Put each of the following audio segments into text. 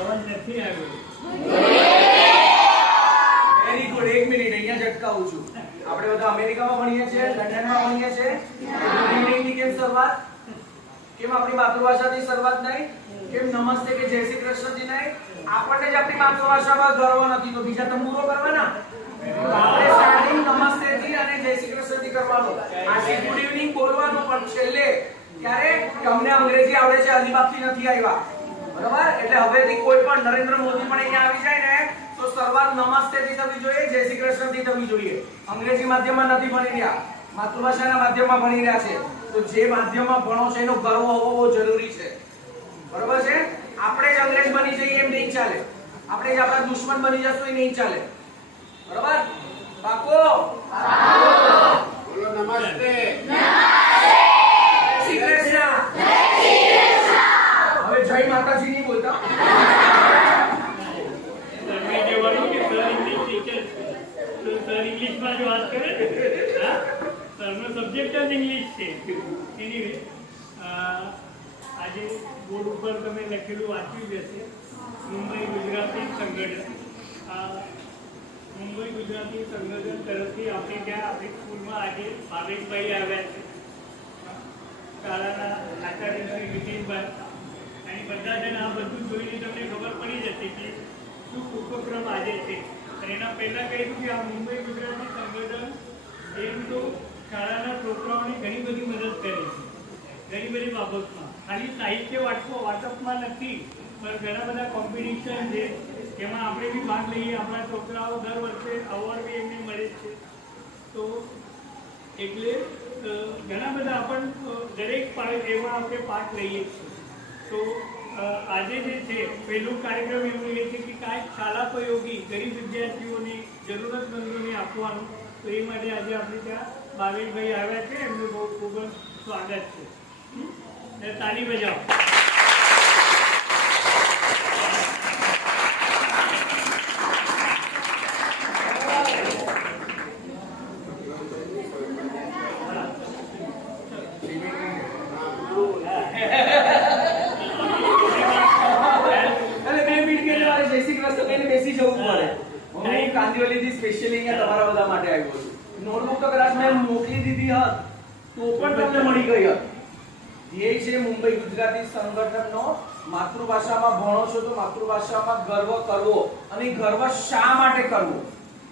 અવાજ નથી આવ્યો. વેરી ગુડ એક મિનિટ, અહીંયા જટકાવું છું. આપણે બધા અમેરિકામાં ભણીએ છીએ, લંડનમાં ભણીએ છીએ. ઇવનિંગની કેમ શરૂઆત? કેમ આપણી માતૃભાષાથી શરૂઆત નહીં કેમ નમસ્તે કે જય શ્રી કૃષ્ણજી નહીં આપણને જ આપણી માતૃભાષામાં ગર્વ નથી. તો બીજા તંબુરો કરવાના? આપણે સ્ટાર્ટિંગ નમસ્તે થી અને જય શ્રી કૃષ્ણજી કરવાનું. આજે ગુડ ઇવનિંગ બોલવાનો પણ છેલ્લે ક્યારે તમને અંગ્રેજી આવડે છે, અલીબાગથી નથી આવ્યા. બરાબર? એટલે હવેથી કોઈ પણ નરેન્દ્ર મોદી પણ અહીંયા આવી જાય ને, તો શરૂઆત નમસ્તે થી થવી જોઈએ, જય શ્રી કૃષ્ણથી થવી જોઈએ. અંગ્રેજી માધ્યમમાં નથી ભણી રહ્યા, માતૃભાષાના માધ્યમમાં ભણી રહ્યા છે. તો જે માધ્યમમાં ભણો છે, એનો ગર્વ હોવો બહુ જરૂરી છે. બરોબર છે? આપણે જ અંગ્રેજ બની જઈએ એમ નહીં ચાલે. આપણે જ આપણા દુશ્મન બની જશું એ નહીં ચાલે બરોબર પાકો બોલો નમસ્તે શ્રી કૃષ્ણ હવે જય માતાજી નહીં બોલતા તમે કહેવાનું કે સર ઇંગ્લિશ ટીચર તો સર ઇંગ્લિશમાં જ વાત કરે ને હા સરનો સબ્જેક્ટ જ ઇંગ્લિશ છે એની આજે બોર્ડ ઉપર તમે લખેલું વાંચ્યું જ મુંબઈ ગુજરાતી સંગઠન. મુંબઈ ગુજરાતી સંગઠન તરફથી આપણે ત્યાં, આપણી સ્કૂલમાં આજે ભાવેશભાઈ આવ્યા છે. શાળાના આચાર્ય શ્રી નીતિનભાઈ. અને બધા જણ આ બધું જોઈને તમને ખબર પડી જશે કે શું ઉપક્રમ આજે છે. અને એના પહેલા કહ્યું કે આ મુંબઈ ગુજરાતી સંગઠન એમ તો શાળાના છોકરાઓને ઘણી બધી મદદ કરે છે. ઘણી બધી બાબતમાં. ખાલી સાહિત્ય વાંચવો વાટપમાં નથી, પણ ઘણા બધા કોમ્પિટિશન છે. એમાં આપણે બી ભાગ લઈએ. આપણા છોકરાઓ દર વર્ષે અવોર્ડ બી એમને મળે છે. તો એટલે ઘણા બધા આપણ દરેક એમાં આપણે પાઠ લઈએ છીએ. તો આજે જે છે, પહેલું કાર્યક્રમ એવું એ છે કે કાંઈક શાળાપયોગી ગરીબ વિદ્યાર્થીઓને, જરૂરતમંદોને આપવાનું. તો એ માટે આજે આપણે ત્યાં ભાવેશભાઈ આવ્યા છે એમનું બહુ ખૂબ જ સ્વાગત છે. હમ? ને તાલી બજાવો. એટલે બે મિનિટ કે મારે જય શ્રી કૃષ્ણ. કહીને બેસી જવું પડે. હું કાંદિવલીથી સ્પેશિયલી અહીંયા તમારા બધા માટે આવ્યો છું. નોટબુક તો કદાચ મેં મોકલી દીધી હોત, તો પણ તમને મળી ગઈ હોત. ધ્યેય છે મુંબઈ ગુજરાતી સંગઠનનો માતૃભાષામાં ભણો છો તો માતૃભાષામાં ગર્વ કરવો અને ગર્વ શા માટે કરવો?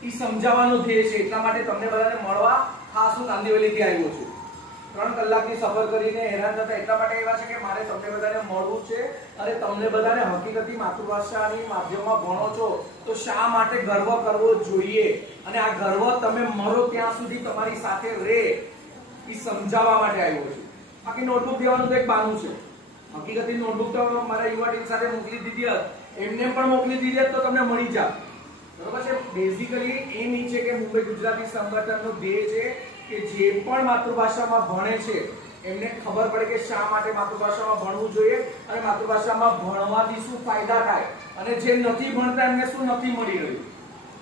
એ સમજાવવાનો ધ્યેય છે, એટલા માટે તમને બધાને મળવા ખાસ હું કાંદિવલીથી આવ્યો છું. ત્રણ કલાકની સફર કરીને હેરાન થતા એટલા માટે એવા છે કે મારે તમને બધાને મળવું છે અને તમને બધાને હકીકતી માતૃભાષાની માધ્યમમાં ભણો છો, તો શા માટે ગર્વ કરવો જોઈએ? અને આ ગર્વ તમે મરો ત્યાં સુધી તમારી સાથે રહે, એ સમજાવવા માટે આવ્યો છું. બાકી નોટબુક દેવાનું તો એક બાનું છે. હકીકતી નોટબુક તો મારા યુવા ટીમ સાથે મોકલી દીધી હોત, એમને પણ મોકલી દીધી હોત તો તમને મળી જાત. બરોબર છે? બેઝિકલી એમ ઈ છે કે મુંબઈ ગુજરાતી સંગઠનનો ધ્યેય છે કે જે પણ માતૃભાષામાં ભણે છે, એમને ખબર પડે કે શા માટે માતૃભાષામાં ભણવું જોઈએ અને માતૃભાષામાં ભણવાથી શું ફાયદા થાય અને જે નથી ભણતા એમને શું નથી મળી રહ્યું.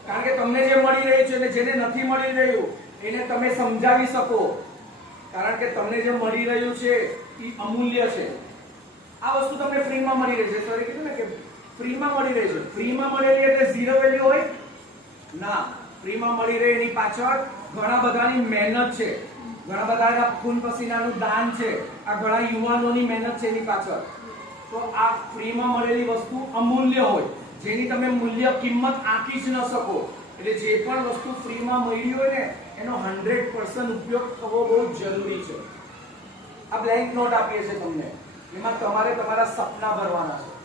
કારણ કે તમને જે મળી રહ્યું છે અને જેને નથી મળી રહ્યું, એને તમે સમજાવી શકો. કારણ કે તમને જે મળી રહ્યું છે, એ અમૂલ્ય છે. આ વસ્તુ તમને ફ્રીમાં મળી રહી છે સર કીધું ને કે ફ્રીમાં મળી રહી છે ફ્રીમાં મળેલી એટલે ઝીરો વેલ્યુ હોય? ના. ફ્રીમાં મળી રહે એની પાછળ ઘણા બધાની મહેનત છે. ઘણા બધાના ખૂન પસીનાનું દાન છે. આ ઘણા યુવાનોની મહેનત છે એની પાછળ. તો આ ફ્રીમાં મળેલી વસ્તુ અમૂલ્ય હોય. જેની તમે મૂલ્ય કિંમત આંકી જ ન શકો. એટલે જે પણ વસ્તુ ફ્રીમાં મળી હોય ને, એનો હંડ્રેડ ઉપયોગ થવો બહુ જરૂરી છે. આ બ્લેન્ક નોટ આપીએ છીએ તમને. એમાં તમારે તમારા સપના ભરવાના છે.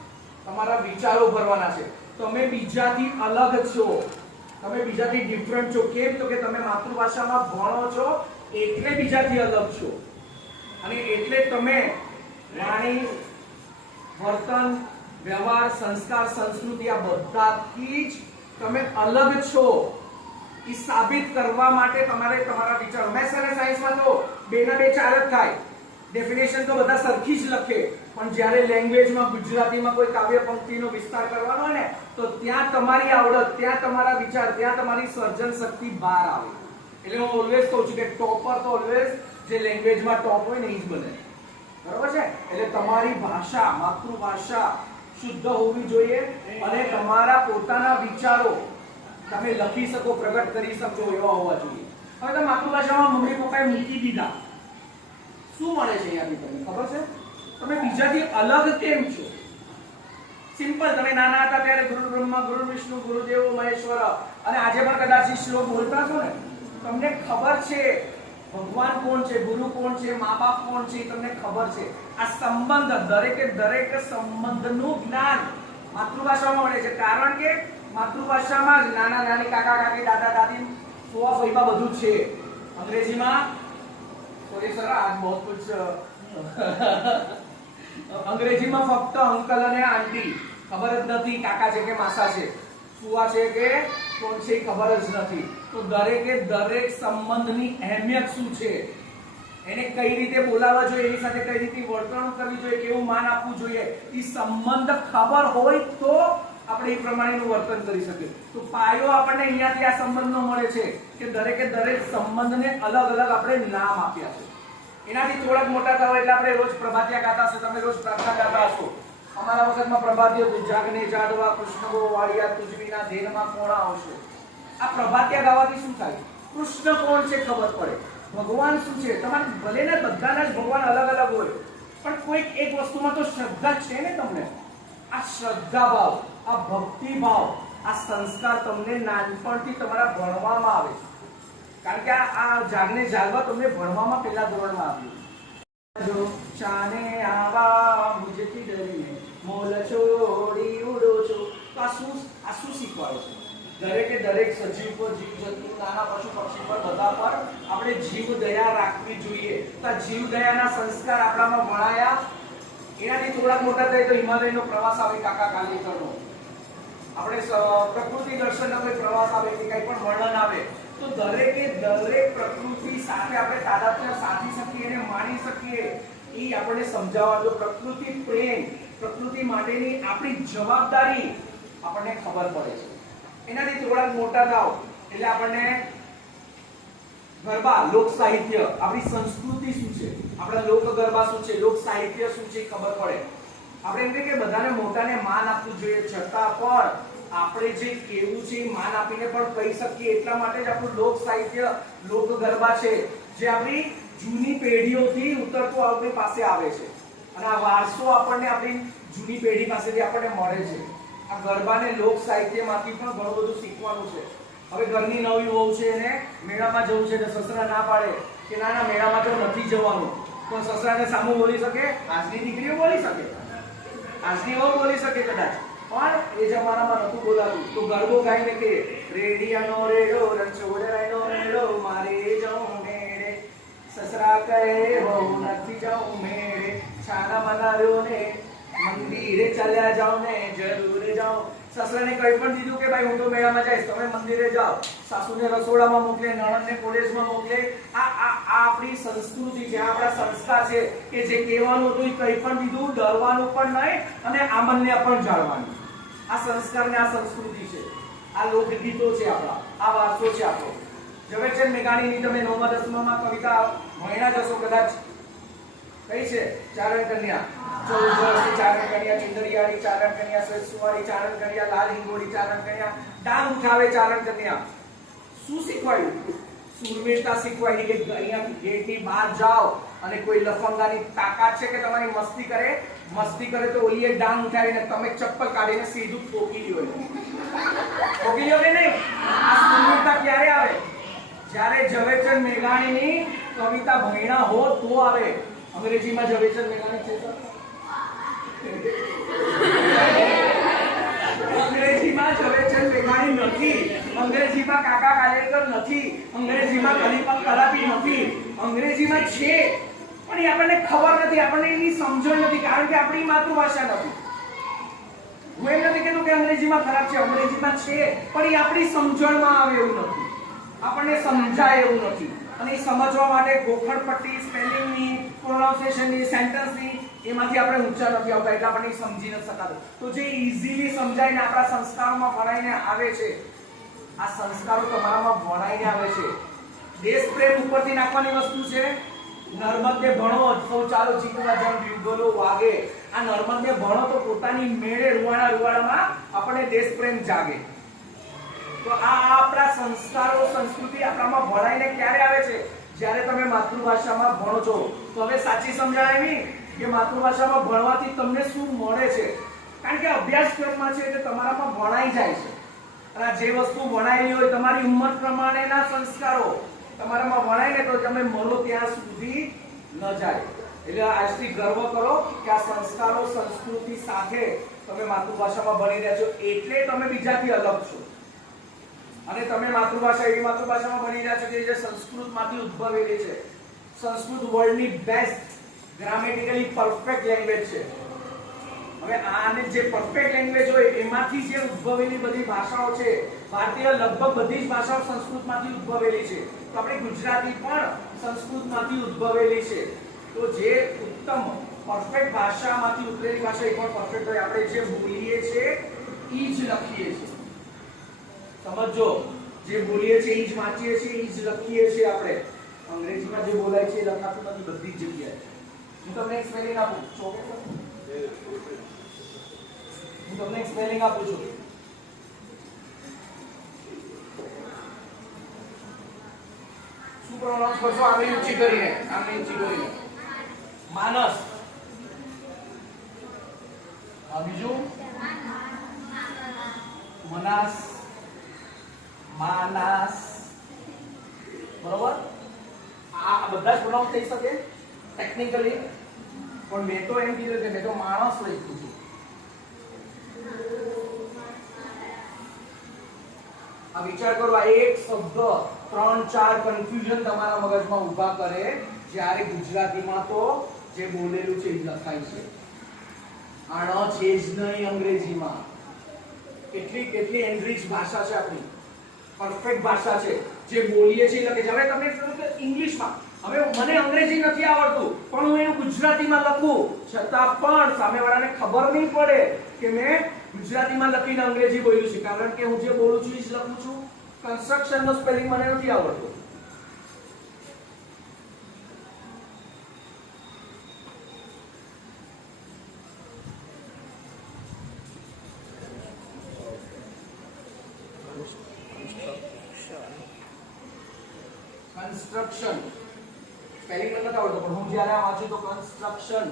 તમારા વિચારો ભરવાના છે. તમે બીજાથી અલગ છો. તમે બીજાથી ડિફરન્ટ છો. કેમ? તો કે તમે માતૃભાષામાં ભણો છો, એટલે બીજાથી અલગ છો. અને એટલે તમે વાણી વર્તન, વ્યવહાર, સંસ્કાર, સંસ્કૃતિ આ બધાથી જ તમે અલગ છો. એ સાબિત કરવા માટે તમારે તમારા વિચારો. મેથ્સ અને સાયન્સમાં તો બે ના બે ચાર જ થાય. ડેફિનેશન તો બધા સરખી જ લખે. પણ જ્યારે લેંગ્વેજમાં ગુજરાતીમાં કોઈ કાવ્ય પંક્તિનો વિસ્તાર કરવાનો હોય ને, તો ત્યાં તમારી આવડત, ત્યાં તમારા વિચાર, ત્યાં તમારી સર્જન શક્તિ બહાર આવે. એટલે હું ઓલવેઝ કહું છું કે ટોપર તો ઓલવેઝ જે લેંગ્વેજમાં ટોપ હોય ને, એ જ બને. બરોબર છે? એટલે તમારી ભાષા, માતૃભાષા શુદ્ધ હોવી જોઈએ અને તમારા પોતાના વિચારો તમે લખી શકો, પ્રગટ કરી શકો એવા હોવા જોઈએ. હવે તો માતૃભાષામાં મમ્મી પપ્પાએ મૂકી દીધા. શું મળે છે અહીંયાથી તમને? ખબર છે? તમે બીજાથી અલગ કેમ છો? સિમ્પલ તમે નાના હતા ત્યારે ગુરુ બ્રહ્મા ગુરુ વિષ્ણુ, ગુરુદેવ, મહેશ્વર અને આજે પણ કદાચ શ્લોક બોલતા છો ને? તમને ખબર છે ભગવાન કોણ છે, ગુરુ કોણ છે, મા બાપ કોણ છે તમને ખબર છે. આ સંબંધ, દરેકે દરેક સંબંધનું જ્ઞાન માતૃભાષામાં મળે છે. કારણ કે માતૃભાષામાં જ નાના નાની કાકા, કાકી, દાદા, દાદી, ફોવા, ફઈબા બધું છે. અંગ્રેજીમાં સોરી સર આજ બહુ કુછ અંગ્રેજીમાં ફક્ત અંકલ અને આંટી. ખબર જ નથી કાકા છે કે માસા છે. ફુવા છે કે કોણ છે ખબર જ નથી. તો દરેકે દરેક સંબંધની અહેમિયત શું છે? એને કઈ રીતે બોલાવવા જોઈએ? એની સાથે કઈ રીતે વર્તણૂક કરવી જોઈએ? કેવું માન આપવું જોઈએ? એ સંબંધ ખબર હોય તો આપણે એ પ્રમાણેનું વર્તન કરી શકીએ. તો પાયો આપણને અહીંયાથી આ સંબંધનો મળે છે કે દરેકે દરેક સંબંધને અલગ અલગ આપણે નામ આપ્યા છે. એનાથી થોડાક મોટા થવા એટલે આપણે રોજ પ્રભાતિયા ગાતા હશે, તમે રોજ પ્રાર્થના ગાતા હશો. અમારા વખતમાં પ્રભાતિયો હતું જાગને જાડવા કૃષ્ણ વાળિયા તુજવીના ધેનમાં કોણા આવશો. આ પ્રભાતિયા ગાવાથી શું થાય? કૃષ્ણ કોણ છે ખબર પડે. ભગવાન શું છે? તમારે ભલે ને બધાના જ ભગવાન અલગ અલગ હોય, પણ કોઈક એક વસ્તુમાં તો શ્રદ્ધા છે ને તમને. આ શ્રદ્ધા ભાવ, આ ભક્તિ ભાવ, આ સંસ્કાર તમને નાનપણથી તમારા ભણવામાં આવે છે. કારણ કે આ જાગને જાગવા તમને ભણવામાં પહેલા ધોરણમાં આવ્યું. જો ચાને આવા મુજથી ડરીને મોલ છોડી ઉડો છો, તો આ શું આ શું શીખવાડે છે? દરેકે દરેક સજીવ પર, જીવ જંતુ, નાના પશુ પક્ષી પર, બધા પર આપણે જીવ દયા રાખવી જોઈએ. તો જીવ દયાના સંસ્કાર આપણામાં ભણાયા. એનાથી થોડાક મોટા થાય તો હિમાલયનો પ્રવાસ આવે, કાકા કાલીકરનો આપણે પ્રકૃતિ દર્શનનો કોઈ પ્રવાસ આવે કે કંઈ પણ વર્ણન આવે તો દરેકે દરેક પ્રકૃતિ સાથે આપણે તાદાત્મ્ય સાધી શકીએ અને માણી શકીએ, એ આપણને સમજાવવા જો પ્રકૃતિ પ્રેમ, પ્રકૃતિ માટેની આપણી જવાબદારી આપણને ખબર પડે છે. એનાથી થોડાક મોટા થાવ એટલે આપણને ગરબા, લોક સાહિત્ય, આપણી સંસ્કૃતિ શું છે? આપણા લોક ગરબા શું છે? લોક સાહિત્ય શું છે ખબર પડે. આપણે એમ કે બધાને મોટાને માન આપવું જોઈએ, છતાં પણ આપણે જે કેવું છે માન આપીને પણ કહી શકીએ. એટલા માટે જ આપણું લોક સાહિત્ય લોક ગરબા છે, જે આપણી જૂની પેઢીઓથી ઉતરતું આપણી પાસે આવે છે. અને આ વારસો આપણને આપણી જૂની પેઢી પાસેથી આપણને મળે છે. આ ગરબાને લોક સાહિત્યમાંથી પણ ઘણું બધું શીખવાનું છે. હવે ઘરની નવી વહુ છે એને મેળામાં જવું છે ને સસરા ના પાડે કે ના ના, મેળામાં તો નથી જવાનું. તો સસરાને સામું બોલી શકે? આજની દીકરીઓ બોલી શકે? આજની વહુ બોલી શકે કદાચ? પણ એ જમાનામાં નતું બોલાતું. તો ગરબો ગાઈને કે, રેડિયાનો રેડો રણછોડરાયનો રેડો મારે જવું મેળે. સસરા કહે હો નથી જવું મેળે. છાના મનાવ્યો ને, મંદિરે ચાલ્યા જાઓ ને, જરૂર જાઓ સસરાને કહી પણ દીધું કે, ભાઈ, હું તો મેળામાં જઈશ, તમે મંદિરે જાઓ. સાસુને રસોડામાં મોકલે, નણંદને કોલેજમાં મોકલે. આ આ આપણી સંસ્કૃતિ છે આપણા સંસ્કાર છે, કે જે કહેવાનું હતું એ કંઈ પણ દીધું, ડરવાનું પણ નહીં અને આમન્ય પણ જાળવાનું આ સંસ્કાર ને આ સંસ્કૃતિ છે. આ લોકગીતો છે આપણા. આ વારસો છે આપણો. ઝવેરચંદ મેઘાણીની તમે નવમા, દસમામાં કવિતા ભણ્યા જશો કદાચ? કઈ છે? ચારણ કન્યા. ચૌદ ચારણ કન્યા, ચિંદરિયાળી, ચારણ કન્યા, સસુવાળી, ચારણ કન્યા, લાલ હિંગોળી, ચારણ કન્યા. ડાંગ ઉઠાવે ચારણ કન્યા. શું શીખવાડ્યું સુરવીરતા શીખવાડી કે અહીંયા ગેટની બહાર જાઓ અને કોઈ લફંગાની તાકાત છે કે તમારી મસ્તી કરે? મસ્તી કરે તો ઓલીએ ડાંગ ઉઠાવીને તમે ચપ્પલ કાઢીને સીધું ફોકી લ્યો ફોકી લ્યો કે નહીં? આ સુંદરતા ક્યારે આવે? જ્યારે ઝવેરચંદ મેઘાણીની કવિતા ભણ્યા હો તો આવે. અંગ્રેજીમાં ઝવેરચંદ મેઘાણી છે અંગ્રેજીમાં ઝવેરચંદ મેઘાણી નથી. અંગ્રેજીમાં કાકા કાલેકર નથી. અંગ્રેજીમાં કલીપા કલાપી નથી. અંગ્રેજીમાં છે. પણ એ આપણને ખબર નથી, આપણને એની સમજણ નથી, કારણ કે આપણી માતૃભાષા નથી. હું એમ નથી કહેતો કે અંગ્રેજીમાં ખરાબ છે, અંગ્રેજીમાં છે, પણ એ આપણી સમજણમાં આવે એવું નથી. આપણને સમજાય એવું નથી. અને એ સમજવા માટે ગોખણપટ્ટી સ્પેલિંગની, પ્રોનાઉન્સિએશનની, સેન્ટેન્સની, એમાંથી આપણે ઊંચા નથી આવતા, એટલે આપણને સમજી ન શકાતું. તો જે ઇઝીલી સમજાઈને આપણા સંસ્કારોમાં ભણાઈને આવે છે, આ સંસ્કારો તમારામાં ભણાઈને આવે છે. દેશ પ્રેમ ઉપરથી નાખવાની વસ્તુ છે નર્મદે ભણો ચાલો ચીકણા જેમ બિરબલો વાગે. આ નર્મદે ભણો તો પોતાની મેળે રૂવાણા રૂવાડામાં આપણે દેશ પ્રેમ જાગે. તો આ આપણા સંસ્કારો, સંસ્કૃતિ આપણામાં ભણાઈને ક્યારે આવે છે? જ્યારે તમે માતૃભાષામાં ભણો છો. તો હવે સાચી સમજાય નહીં કે માતૃભાષામાં ભણવાથી તમને શું મળે છે? કારણ કે અભ્યાસક્રમમાં છે તે તમારામાં ભણાઈ જાય છે. અને જે વસ્તુ ભણાયેલી હોય, તમારી ઉંમર પ્રમાણેના સંસ્કારો તમારામાં વણાય ને તો તમે મરો ત્યાં સુધી ન જાય. એટલે આજથી ગર્વ કરો કે આ સંસ્કારો સંસ્કૃતિ સાથે તમે માતૃભાષામાં ભણી રહ્યા છો એટલે તમે બીજાથી અલગ છો. અને તમે માતૃભાષા એવી માતૃભાષામાં ભણી રહ્યા છો કે જે સંસ્કૃતમાંથી ઉદ્ભવેલી છે. સંસ્કૃત વર્લ્ડની બેસ્ટ ગ્રામેટિકલી પરફેક્ટ લેંગ્વેજ છે. હવે આને જે પરફેક્ટ લેંગ્વેજ હોય, એમાંથી જે ઉદ્ભવેલી બધી ભાષાઓ છે, ભારતીય લગભગ બધી જ ભાષાઓ સંસ્કૃતમાંથી ઉદ્ભવેલી છે. તો આપણી ગુજરાતી પણ સંસ્કૃતમાંથી ઉદ્ભવેલી છે. તો જે ઉત્તમ પરફેક્ટ ભાષામાંથી ઉતરેલી ભાષા એ પણ પરફેક્ટ હોય. આપણે જે બોલીએ છીએ, એ જ લખીએ છીએ. સમજો જે બોલીએ છીએ, એ જ વાંચીએ છીએ, એ જ લખીએ છીએ આપણે. અંગ્રેજીમાં જે બોલાય છે, એ લખાતું નથી બધી જ જગ્યાએ. હું તમને એક સ્પેલિંગ આપું. છો? હું તમને સ્પેલિંગ આપું છું. શું પ્રોનાઉન્સ કરશો? આંગળી ઊંચી કરીને, આંગળી ઊંચી કરીને. માનસ. આ બીજું? મનાસ. માનાસ. બરોબર? આ બધા જ પ્રોનાઉન્સ થઈ શકે ટેકનિકલી પણ મેં તો એમ કીધું કે મેં તો માણસ લખ્યું છું. આ વિચાર કરો, આ એક શબ્દ ત્રણ ચાર કન્ફ્યુઝન તમારા મગજમાં ઊભા કરે, જ્યારે ગુજરાતીમાં તો જે બોલેલું છે એ લખાય છે. આણ છે જ નહીં અંગ્રેજીમાં. કેટલી કેટલી એનરીચ ભાષા છે આપણી. પરફેક્ટ ભાષા છે. જે બોલીએ છીએ લખે છે હવે તમને કહ્યું કે ઇંગ્લિશમાં હવે મને અંગ્રેજી નથી આવડતું, પણ હું એનું ગુજરાતીમાં લખું. છતાં પણ સામેવાળાને ખબર નહીં પડે કે મેં ગુજરાતીમાં લખીને અંગ્રેજી બોલ્યું છે. કારણ કે હું જે બોલું છું એ જ લખું છું. કન્સ્ટ્રક્શન નો સ્પેલિંગ મને નથી આવડતું. કન્સ્ટ્રક્શન સ્પેલિંગ નથી આવડતો, પણ હું જ્યારે આ વાંચું તો કન્સ્ટ્રક્શન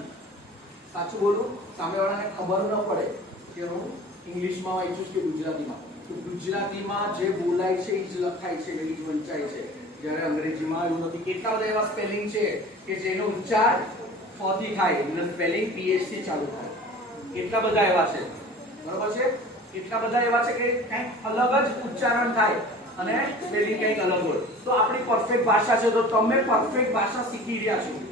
સાચું બોલું, સામેવાળાને ખબર ન પડે કે હું ઇંગ્લિશમાં વાંચું કે ગુજરાતીમાં. તો ગુજરાતીમાં જે બોલાય છે એ જ લખાય છે એ જ વંચાય છે. જ્યારે અંગ્રેજીમાં એવું નથી. કેટલા બધા એવા સ્પેલિંગ છે કે જેનો ઉચ્ચાર ફ થાય એનો સ્પેલિંગ પીએચથી ચાલુ થાય. કેટલા બધા એવા છે? બરોબર છે? કેટલા બધા એવા છે કે કંઈક અલગ જ ઉચ્ચારણ થાય. અને સ્પેલિંગ કંઈક અલગ હોય. તો આપણી પરફેક્ટ ભાષા છે. તો તમે પરફેક્ટ ભાષા શીખી રહ્યા છો.